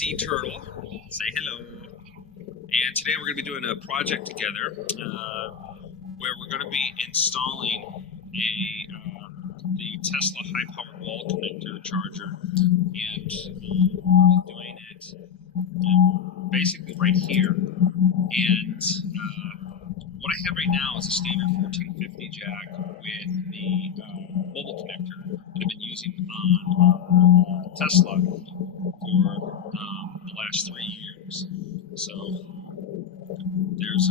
AzTurtle. Say hello. And today we're going to be doing a project together where we're going to be installing the Tesla high-powered wall connector charger, and we'll be doing it basically right here. And what I have right now is a standard 1450 jack with the mobile connector that I've been using on Tesla for the last 3 years. So there's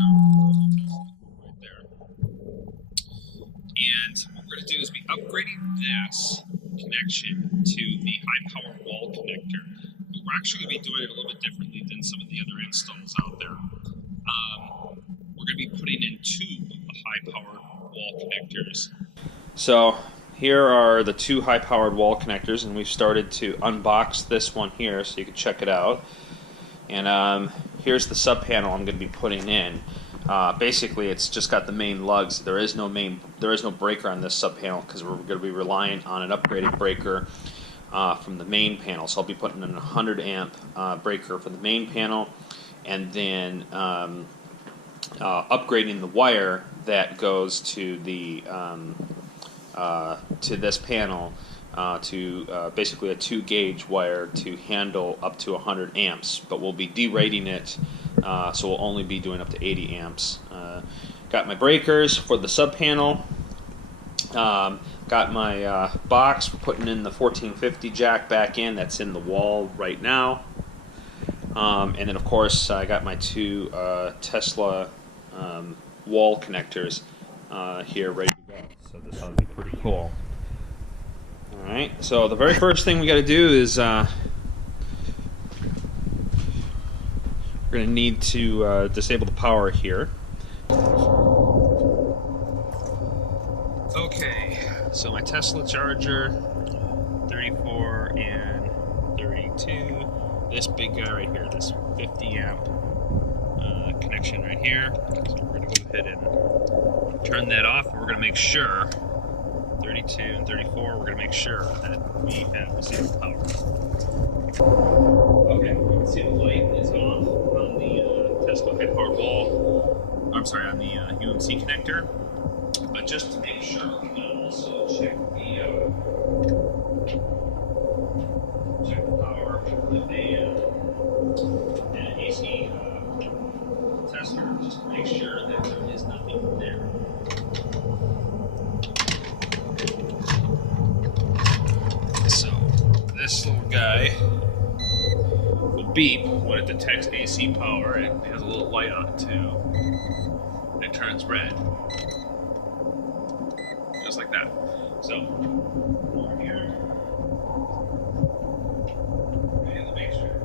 right there. And what we're going to do is be upgrading this connection to the high-power wall connector. But we're actually going to be doing it a little bit differently than some of the other installs out there. We're going to be putting in 2 of the high-powered wall connectors. So here are the 2 high-powered wall connectors, and we've started to unbox this one here so you can check it out. And here's the sub panel I'm going to be putting in. Basically, it's just got the main lugs. There is no breaker on this sub panel because we're going to be relying on an upgraded breaker from the main panel. So I'll be putting in a 100 amp breaker for the main panel, and then upgrading the wire that goes to the to this panel to basically a 2 gauge wire to handle up to 100 amps, but we'll be derating it, so we'll only be doing up to 80 amps. Got my breakers for the sub panel. Got my box for putting in the 1450 jack back in. That's in the wall right now. And then of course I got my 2 Tesla wall connectors here ready to go. So this ought to be pretty cool. Alright, so the very first thing we got to do is we're going to need to disable the power here. Okay, so my Tesla charger, 34 and 32. This big guy right here, this 50 amp connection right here. So we're going to go ahead and turn that off, and we're going to make sure 32 and 34, we're going to make sure that we have disabled power. Okay, you can see the light is off on the Tesla high-powered wall, on the UMC connector. But just to make sure, we can also check the power with an AC tester, just to make sure that there is nothing there. So this little guy will beep when it detects AC power. It has a little light on it too. And it turns red. Just like that. So over here. And the mixture.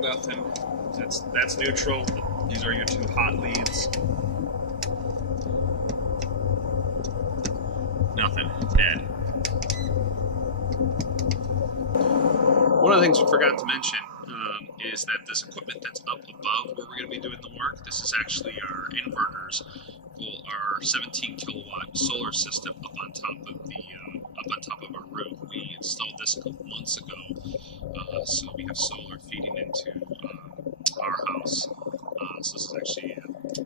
Nothing. That's neutral. These are your 2 hot leads. Nothing. Dead. One of the things we forgot to mention is that this equipment that's up above where we're going to be doing the work, this is actually our inverters for our 17 kilowatt solar system up on top of our roof. We installed this a couple months ago, so we have solar feeding into our house. So this is actually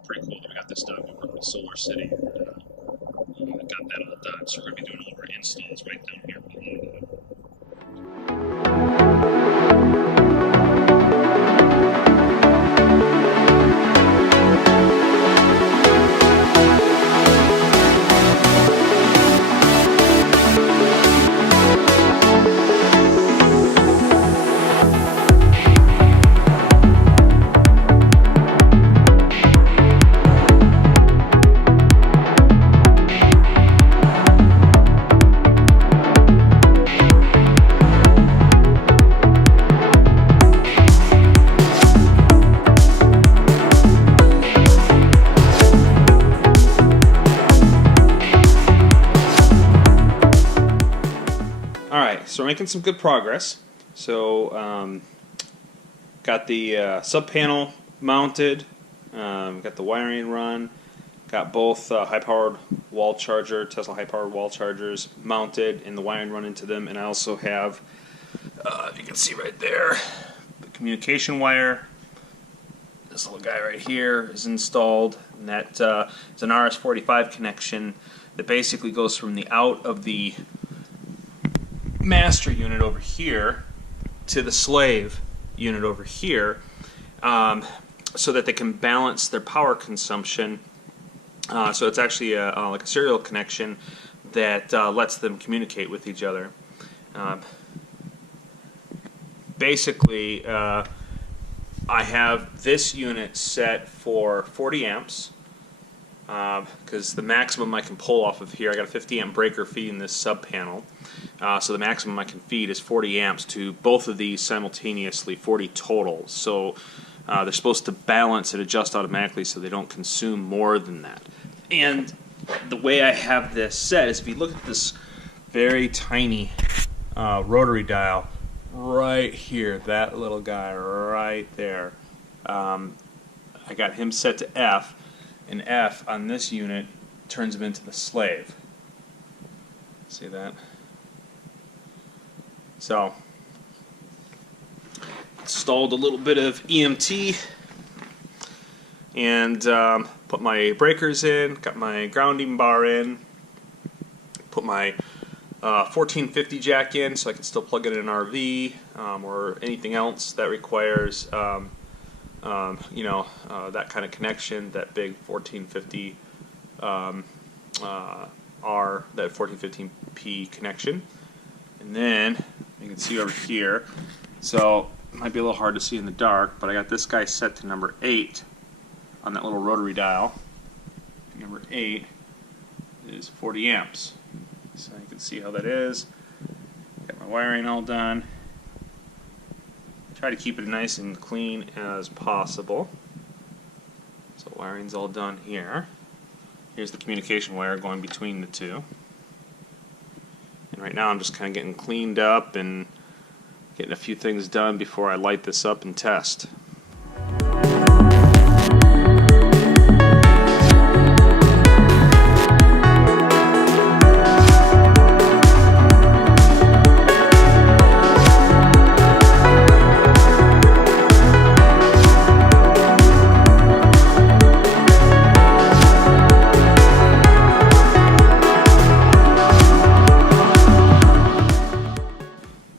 pretty cool that we got this done. We worked with Solar City and got that all done. So we're going to be doing all of our installs right down here below that. So we're making some good progress. So got the sub panel mounted, got the wiring run, Got both high-powered wall charger, Tesla high-powered wall chargers mounted and the wiring run into them, and I also have, you can see right there, the communication wire. This little guy right here is installed, and that is an RS-45 connection that basically goes from the out of the master unit over here to the slave unit over here, so that they can balance their power consumption. So it's actually like a serial connection that lets them communicate with each other. Basically, I have this unit set for 40 amps because the maximum I can pull off of here, I got a 50 amp breaker feeding this sub panel, so the maximum I can feed is 40 amps to both of these simultaneously, 40 total. So they're supposed to balance and adjust automatically so they don't consume more than that. And the way I have this set is, if you look at this very tiny rotary dial right here, that little guy right there, I got him set to F, and F on this unit turns him into the slave. See that? So, installed a little bit of EMT and put my breakers in, got my grounding bar in, put my 1450 jack in so I can still plug it in an RV or anything else that requires that kind of connection, that big 1450 R, that 1415P connection. And then you can see over here, so it might be a little hard to see in the dark, but I got this guy set to number 8 on that little rotary dial. Number 8 is 40 amps. So you can see how that is. Got my wiring all done. Try to keep it nice and clean as possible. So wiring's all done here. Here's the communication wire going between the two. And right now I'm just kind of getting cleaned up and getting a few things done before I light this up and test.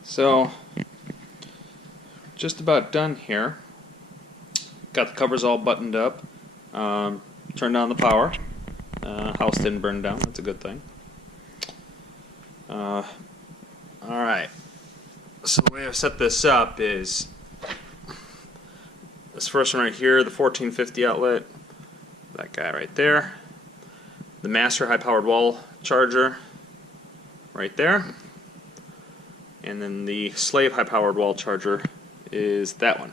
So, just about done here. Got the covers all buttoned up. Turned on the power. House didn't burn down. That's a good thing. Alright. So the way I've set this up is this first one right here, the 1450 outlet. That guy right there. The master high-powered wall charger right there. And then the slave high-powered wall charger is that one.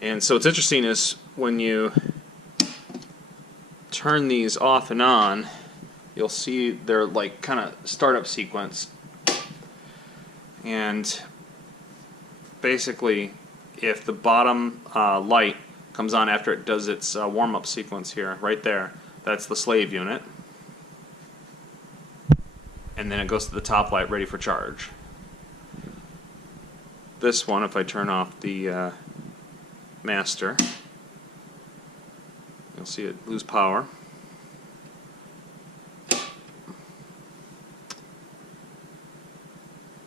And so what's interesting is when you turn these off and on, you'll see they're like kind of startup sequence. And basically, if the bottom light comes on after it does its warm-up sequence here, right there, that's the slave unit. And then it goes to the top light ready for charge. This one, if I turn off the master, you'll see it lose power.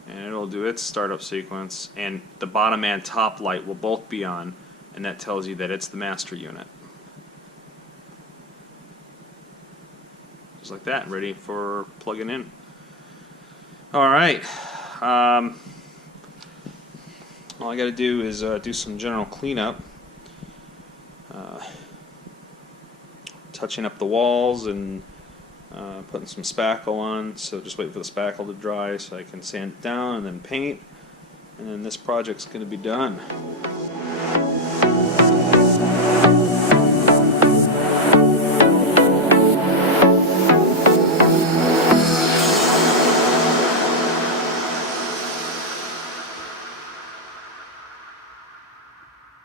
And it'll do its startup sequence, and the bottom and top light will both be on, and that tells you that it's the master unit. Just like that, ready for plugging in. Alright. All I got to do is do some general cleanup, touching up the walls and putting some spackle on. So just wait for the spackle to dry so I can sand it down and then paint, and then this project's going to be done.